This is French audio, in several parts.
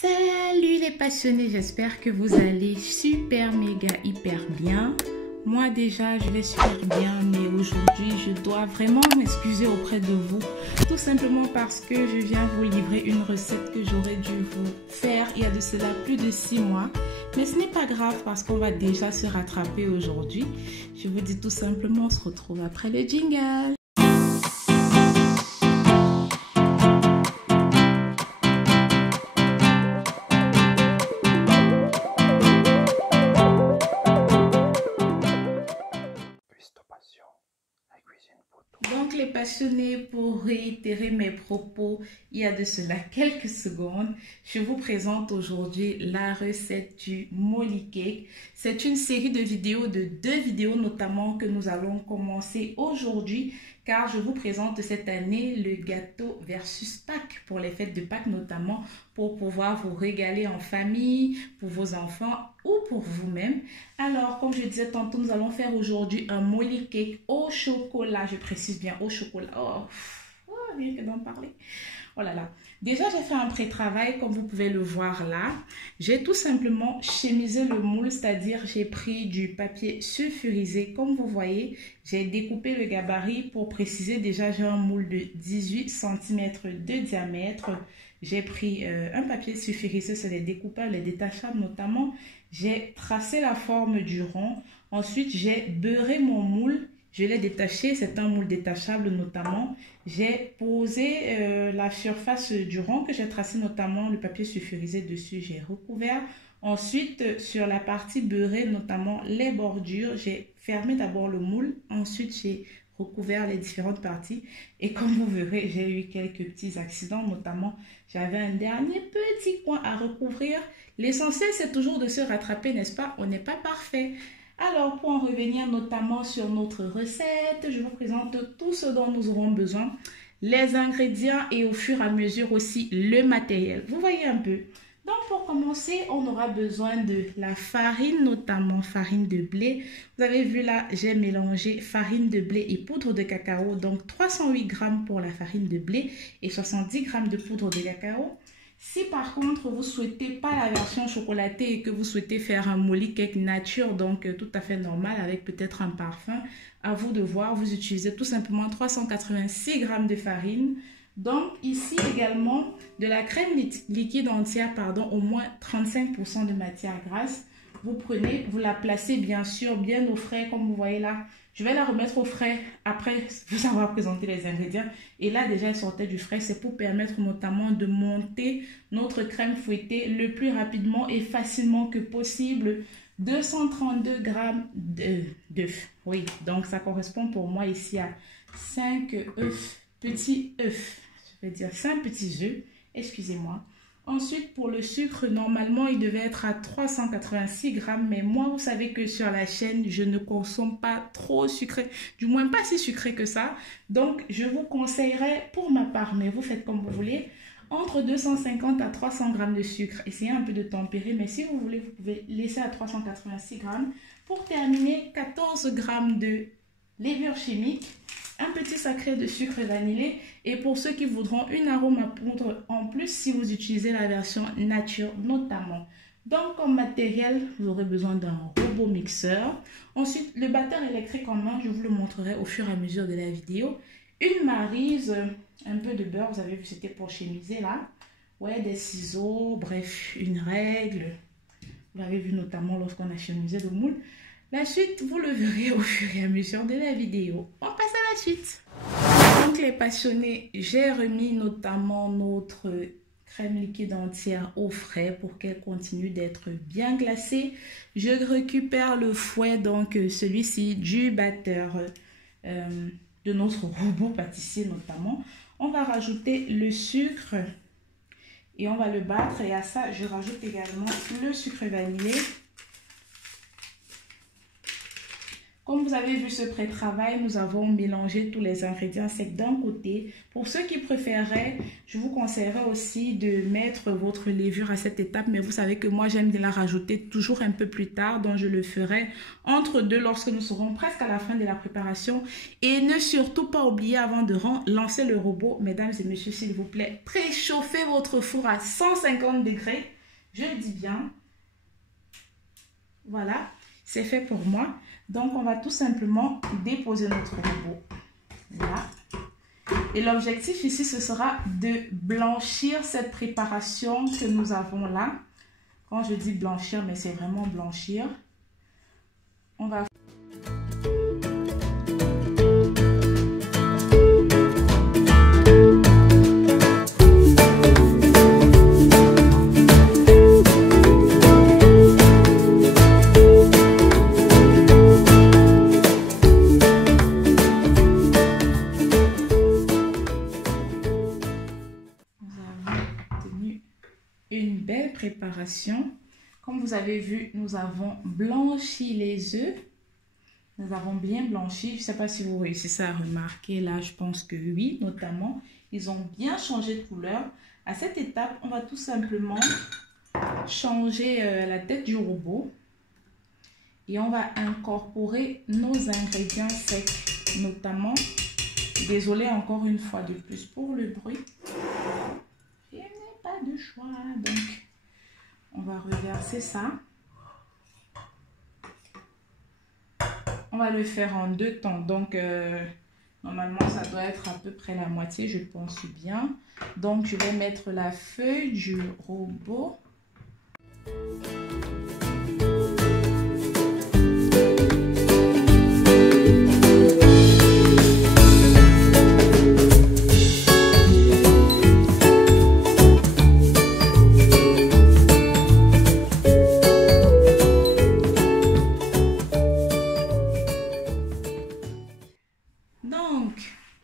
Salut les passionnés, j'espère que vous allez super méga hyper bien. Moi déjà je vais super bien, mais aujourd'hui je dois vraiment m'excuser auprès de vous. Tout simplement parce que je viens vous livrer une recette que j'aurais dû vous faire il y a de cela plus de 6 mois. Mais ce n'est pas grave parce qu'on va déjà se rattraper aujourd'hui. Je vous dis tout simplement, on se retrouve après le jingle. Donc les passionnés, pour réitérer mes propos, il y a de cela quelques secondes, je vous présente aujourd'hui la recette du Molly Cake. C'est une série de vidéos, de 2 vidéos notamment, que nous allons commencer aujourd'hui, car je vous présente cette année le gâteau versus Pâques, pour les fêtes de Pâques notamment, pour pouvoir vous régaler en famille, pour vos enfants ou pour vous-même. Alors, comme je disais tantôt, nous allons faire aujourd'hui un Molly Cake au chocolat. Je précise bien au chocolat. Rien que d'en parler. Oh là là. Déjà, j'ai fait un pré-travail, comme vous pouvez le voir là. J'ai tout simplement chemisé le moule, c'est-à-dire j'ai pris du papier sulfurisé. Comme vous voyez, j'ai découpé le gabarit pour préciser. Déjà, j'ai un moule de 18 cm de diamètre. J'ai pris un papier sulfurisé, c'est les découpables, les détachables notamment. J'ai tracé la forme du rond. Ensuite, j'ai beurré mon moule. Je l'ai détaché, c'est un moule détachable notamment. J'ai posé la surface du rond que j'ai tracé, notamment le papier sulfurisé dessus. J'ai recouvert. Ensuite, sur la partie beurrée, notamment les bordures, j'ai fermé d'abord le moule. Ensuite, j'ai recouvert les différentes parties. Et comme vous verrez, j'ai eu quelques petits accidents, notamment j'avais un dernier petit coin à recouvrir. L'essentiel, c'est toujours de se rattraper, n'est-ce pas? On n'est pas parfait. Alors, pour en revenir notamment sur notre recette, je vous présente tout ce dont nous aurons besoin, les ingrédients et au fur et à mesure aussi le matériel. Vous voyez un peu. Donc, pour commencer, on aura besoin de la farine, notamment farine de blé. Vous avez vu là, j'ai mélangé farine de blé et poudre de cacao. Donc, 308 g pour la farine de blé et 70 g de poudre de cacao. Si par contre, vous ne souhaitez pas la version chocolatée et que vous souhaitez faire un Molly Cake nature, donc tout à fait normal avec peut-être un parfum, à vous de voir, vous utilisez tout simplement 386 g de farine. Donc ici également de la crème liquide entière, au moins 35% de matière grasse. Vous prenez, vous la placez bien sûr bien au frais comme vous voyez là. Je vais la remettre au frais après vous avoir présenté les ingrédients. Et là déjà elle sortait du frais, c'est pour permettre notamment de monter notre crème fouettée le plus rapidement et facilement que possible. 232 g d'œufs. Oui, donc ça correspond pour moi ici à 5 œufs, petits œufs. Je vais dire 5 petits œufs, excusez-moi. Ensuite, pour le sucre, normalement, il devait être à 386 g. Mais moi, vous savez que sur la chaîne, je ne consomme pas trop sucré. Du moins, pas si sucré que ça. Donc, je vous conseillerais, pour ma part, mais vous faites comme vous voulez, entre 250 à 300 g de sucre. Essayez un peu de tempérer, mais si vous voulez, vous pouvez laisser à 386 g. Pour terminer, 14 g de levure chimique, un petit sachet de sucre vanillé et pour ceux qui voudront une arôme à poudre en plus si vous utilisez la version nature notamment. Donc comme matériel, vous aurez besoin d'un robot mixeur. Ensuite, le batteur électrique en main, je vous le montrerai au fur et à mesure de la vidéo. Une maryse, un peu de beurre, vous avez vu c'était pour chemiser là. Ouais, des ciseaux, bref, une règle. Vous l'avez vu notamment lorsqu'on a chemisé le moule. La suite, vous le verrez au fur et à mesure de la vidéo. On passe à la suite. Donc les passionnés, j'ai remis notamment notre crème liquide entière au frais pour qu'elle continue d'être bien glacée. Je récupère le fouet, donc celui-ci du batteur de notre robot pâtissier notamment. On va rajouter le sucre et on va le battre. Et à ça, je rajoute également le sucre vanillé. Comme vous avez vu ce pré-travail, nous avons mélangé tous les ingrédients secs d'un côté. Pour ceux qui préféreraient, je vous conseillerais aussi de mettre votre levure à cette étape. Mais vous savez que moi, j'aime bien la rajouter toujours un peu plus tard. Donc, je le ferai entre deux lorsque nous serons presque à la fin de la préparation. Et ne surtout pas oublier avant de lancer le robot, mesdames et messieurs, s'il vous plaît, préchauffez votre four à 150 degrés. Je le dis bien. Voilà, c'est fait pour moi. Donc, on va tout simplement déposer notre robot. Voilà. Et l'objectif ici, ce sera de blanchir cette préparation que nous avons là. Quand je dis blanchir, mais c'est vraiment blanchir. On va... Une belle préparation. Comme vous avez vu, nous avons blanchi les œufs. Nous avons bien blanchi. Je ne sais pas si vous réussissez à remarquer. Là, je pense que oui, notamment. Ils ont bien changé de couleur. À cette étape, on va tout simplement changer la tête du robot. Et on va incorporer nos ingrédients secs. Notamment, désolé encore une fois de plus pour le bruit. Pas de choix, donc on va reverser ça. On va le faire en deux temps, donc normalement ça doit être à peu près la moitié, je pense bien. Donc je vais mettre la feuille du robot.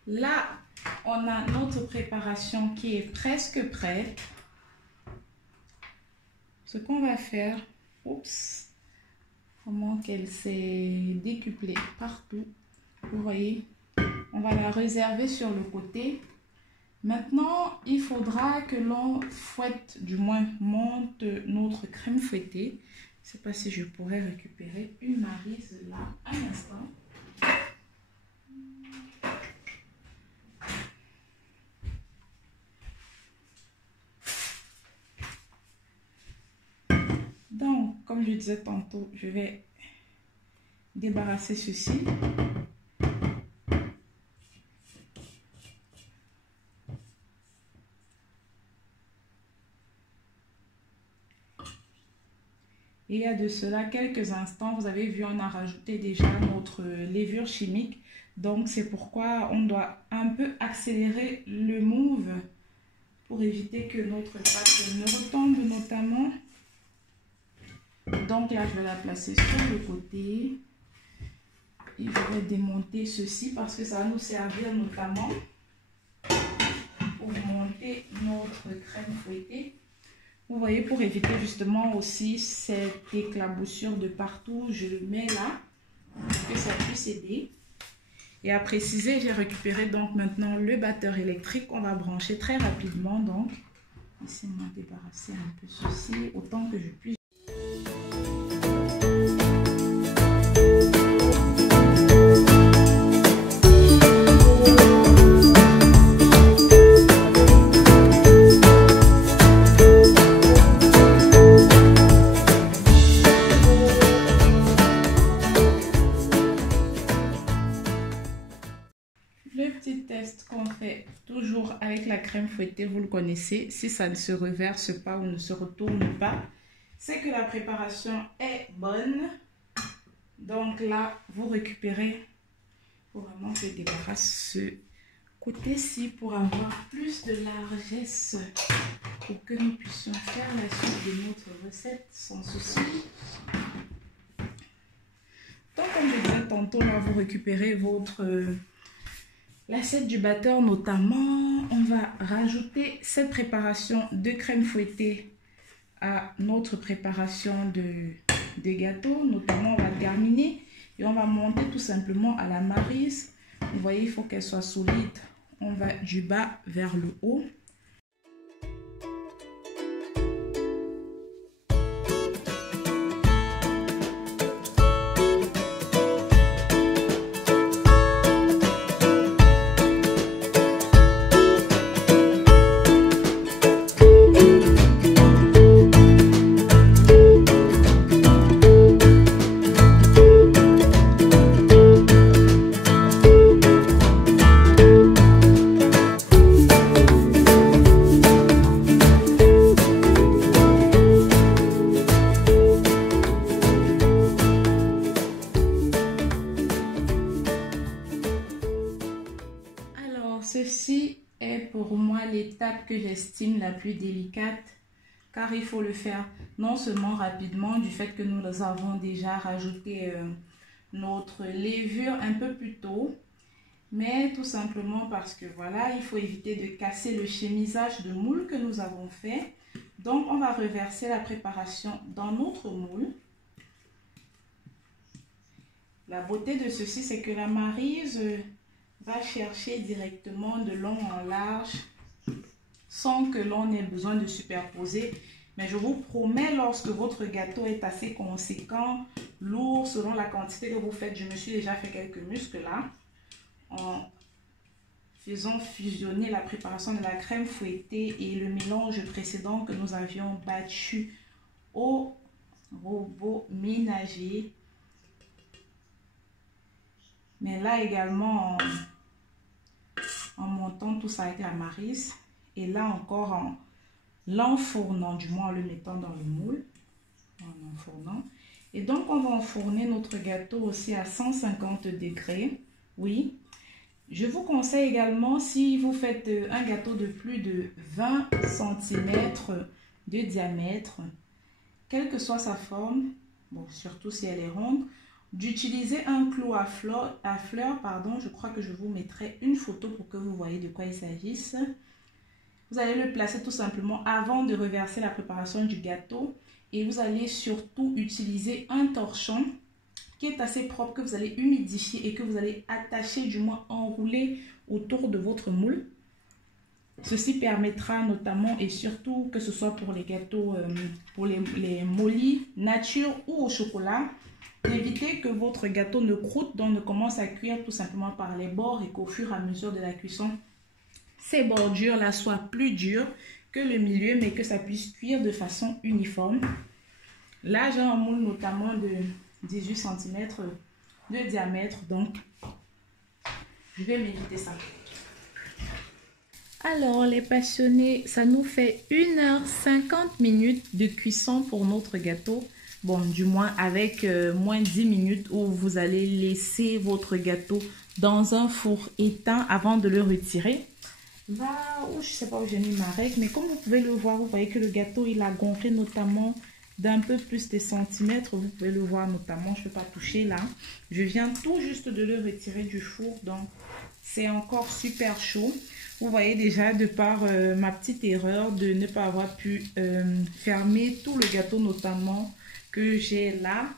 Là, on a notre préparation qui est presque prête. Ce qu'on va faire, oups, comment qu'elle s'est décuplée partout. Vous voyez, on va la réserver sur le côté. Maintenant, il faudra que l'on fouette, du moins monte notre crème fouettée. Je ne sais pas si je pourrais récupérer une maryse là, un instant. Donc, comme je disais tantôt, je vais débarrasser ceci. Et il y a de cela quelques instants, vous avez vu, on a rajouté déjà notre levure chimique. Donc, c'est pourquoi on doit un peu accélérer le move pour éviter que notre pâte ne retombe notamment. Donc là, je vais la placer sur le côté. Et je vais démonter ceci parce que ça va nous servir notamment pour monter notre crème fouettée. Vous voyez, pour éviter justement aussi cette éclaboussure de partout, je le mets là pour que ça puisse aider. Et à préciser, j'ai récupéré donc maintenant le batteur électrique qu'on va brancher très rapidement. Donc, laissez-moi débarrasser un peu ceci autant que je puisse. Le petit test qu'on fait toujours avec la crème fouettée, vous le connaissez, si ça ne se reverse pas ou ne se retourne pas, c'est que la préparation est bonne. Donc là, vous récupérez, il faut vraiment que je débarrasse ce côté-ci pour avoir plus de largesse, pour que nous puissions faire la suite de notre recette sans souci. Donc comme je disais tantôt, là, vous récupérez votre... l'assiette du batteur notamment. On va rajouter cette préparation de crème fouettée à notre préparation de gâteau. Notamment, on va terminer. Et on va monter tout simplement à la maryse. Vous voyez, il faut qu'elle soit solide. On va du bas vers le haut. Ceci est pour moi l'étape que j'estime la plus délicate, car il faut le faire non seulement rapidement du fait que nous avons déjà rajouté notre levure un peu plus tôt, mais tout simplement parce que voilà, il faut éviter de casser le chemisage de moule que nous avons fait. Donc on va reverser la préparation dans notre moule. La beauté de ceci, c'est que la maryse va chercher directement de long en large sans que l'on ait besoin de superposer. Mais je vous promets, lorsque votre gâteau est assez conséquent, lourd, selon la quantité que vous faites, je me suis déjà fait quelques muscles là, en faisant fusionner la préparation de la crème fouettée et le mélange précédent que nous avions battu au robot ménager. Mais là également en montant tout ça avec la maryse, et là encore en l'enfournant, du moins en le mettant dans le moule, en enfournant. Et donc on va enfourner notre gâteau aussi à 150 degrés. Oui, je vous conseille également, si vous faites un gâteau de plus de 20 cm de diamètre, quelle que soit sa forme, bon, surtout si elle est ronde, d'utiliser un clou à fleurs, pardon. Je crois que je vous mettrai une photo pour que vous voyez de quoi il s'agisse. Vous allez le placer tout simplement avant de reverser la préparation du gâteau, et vous allez surtout utiliser un torchon qui est assez propre, que vous allez humidifier et que vous allez attacher, du moins enrouler autour de votre moule. Ceci permettra notamment et surtout, que ce soit pour les gâteaux, pour les molis nature ou au chocolat, d'éviter que votre gâteau ne croûte, donc ne commence à cuire tout simplement par les bords, et qu'au fur et à mesure de la cuisson, ces bordures là soient plus dures que le milieu, mais que ça puisse cuire de façon uniforme. Là, j'ai un moule notamment de 18 cm de diamètre, donc je vais m'éviter ça. Alors les passionnés, ça nous fait 1h50 de cuisson pour notre gâteau. Bon, du moins avec moins 10 minutes où vous allez laisser votre gâteau dans un four éteint avant de le retirer. Là où je ne sais pas où j'ai mis ma règle, mais comme vous pouvez le voir, vous voyez que le gâteau il a gonflé notamment d'un peu plus de centimètres. Vous pouvez le voir notamment, je ne peux pas toucher là. Je viens tout juste de le retirer du four, donc c'est encore super chaud. Vous voyez déjà de par ma petite erreur de ne pas avoir pu fermer tout le gâteau notamment, que j'ai là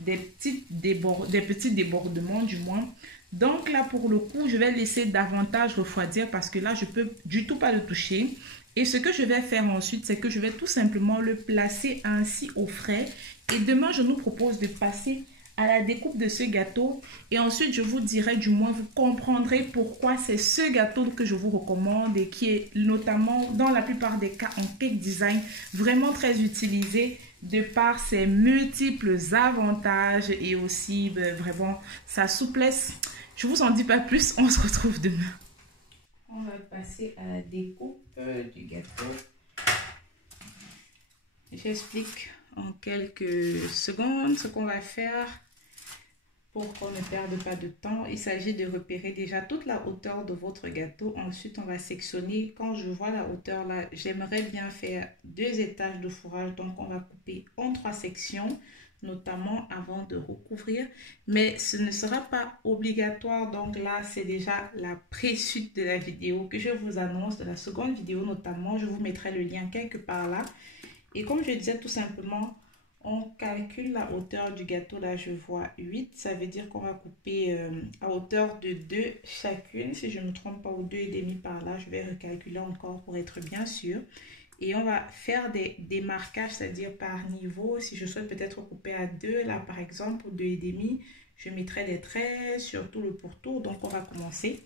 des petits débordements du moins. Donc là pour le coup je vais laisser davantage refroidir, parce que là je peux du tout pas le toucher. Et ce que je vais faire ensuite, c'est que je vais tout simplement le placer ainsi au frais. Et demain je nous propose de passer à la découpe de ce gâteau, et ensuite je vous dirai, du moins vous comprendrez pourquoi c'est ce gâteau que je vous recommande, et qui est notamment dans la plupart des cas en cake design vraiment très utilisé de par ses multiples avantages et aussi vraiment sa souplesse. Je vous en dis pas plus, on se retrouve demain. On va passer à la découpe du gâteau. J'explique en quelques secondes ce qu'on va faire pour qu'on ne perde pas de temps. Il s'agit de repérer déjà toute la hauteur de votre gâteau. Ensuite, on va sectionner. Quand je vois la hauteur là, j'aimerais bien faire 2 étages de fourrage. Donc, on va couper en 3 sections, notamment avant de recouvrir. Mais ce ne sera pas obligatoire. Donc là, c'est déjà la pré-suite de la vidéo que je vous annonce, de la seconde vidéo notamment. Je vous mettrai le lien quelque part là. Et comme je disais tout simplement, On calcule la hauteur du gâteau. Là, je vois 8. Ça veut dire qu'on va couper à hauteur de 2 chacune. Si je ne me trompe pas, ou 2,5 par là. Je vais recalculer encore pour être bien sûr. Et on va faire des démarquages, c'est-à-dire par niveau. Si je souhaite peut-être couper à 2, là par exemple, ou 2,5, je mettrai des traits sur tout le pourtour. Donc, on va commencer.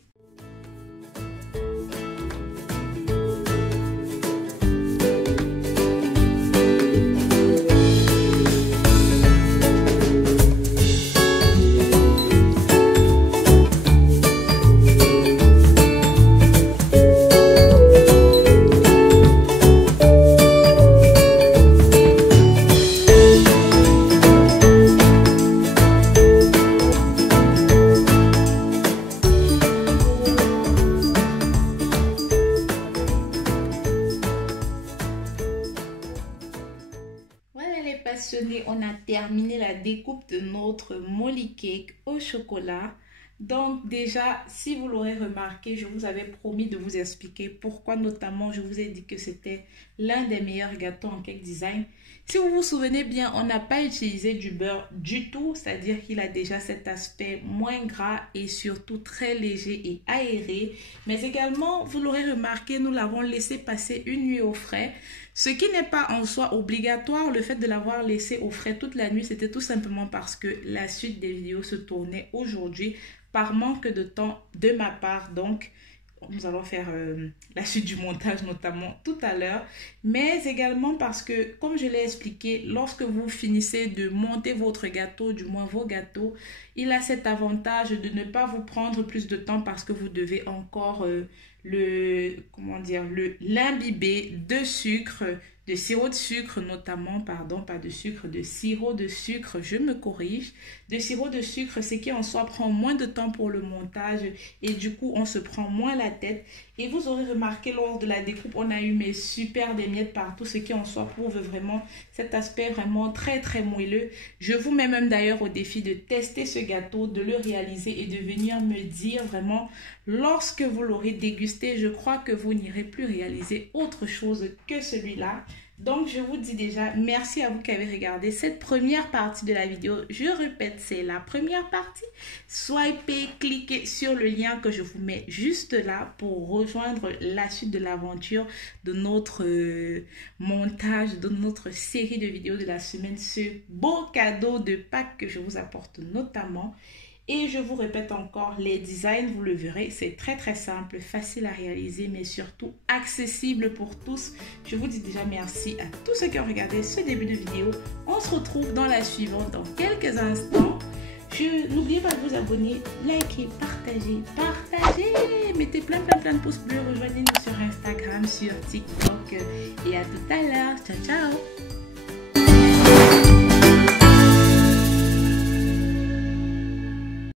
Passionnés, on a terminé la découpe de notre Molly Cake au chocolat. Donc déjà, si vous l'aurez remarqué, je vous avais promis de vous expliquer pourquoi notamment je vous ai dit que c'était l'un des meilleurs gâteaux en cake design. Si vous vous souvenez bien, on n'a pas utilisé du beurre du tout, c'est-à-dire qu'il a déjà cet aspect moins gras et surtout très léger et aéré. Mais également, vous l'aurez remarqué, nous l'avons laissé passer une nuit au frais. Ce qui n'est pas en soi obligatoire, le fait de l'avoir laissé au frais toute la nuit, c'était tout simplement parce que la suite des vidéos se tournait aujourd'hui par manque de temps de ma part. Donc, nous allons faire la suite du montage notamment tout à l'heure. Mais également parce que, comme je l'ai expliqué, lorsque vous finissez de monter votre gâteau, du moins vos gâteaux, il a cet avantage de ne pas vous prendre plus de temps parce que vous devez encore l'imbiber de sucre, de sirop de sucre notamment, pardon, pas de sucre, de sirop de sucre, je me corrige, de sirop de sucre, ce qui en soi prend moins de temps pour le montage et du coup on se prend moins la tête. Et vous aurez remarqué lors de la découpe, on a eu mes super des miettes partout, ce qui en soi prouve vraiment cet aspect vraiment très très moelleux. Je vous mets même d'ailleurs au défi de tester ce gâteau, de le réaliser et de venir me dire vraiment lorsque vous l'aurez dégusté, je crois que vous n'irez plus réaliser autre chose que celui-là. Donc, je vous dis déjà merci à vous qui avez regardé cette première partie de la vidéo. Je répète, c'est la première partie. Swipez, cliquez sur le lien que je vous mets juste là pour rejoindre la suite de l'aventure de notre montage, de notre série de vidéos de la semaine. Ce beau cadeau de Pâques que je vous apporte notamment. Et je vous répète encore, les designs, vous le verrez, c'est très très simple, facile à réaliser, mais surtout accessible pour tous. Je vous dis déjà merci à tous ceux qui ont regardé ce début de vidéo. On se retrouve dans la suivante dans quelques instants. N'oubliez pas de vous abonner, liker, partager. Mettez plein de pouces bleus. Rejoignez-nous sur Instagram, sur TikTok. Et à tout à l'heure. Ciao, ciao.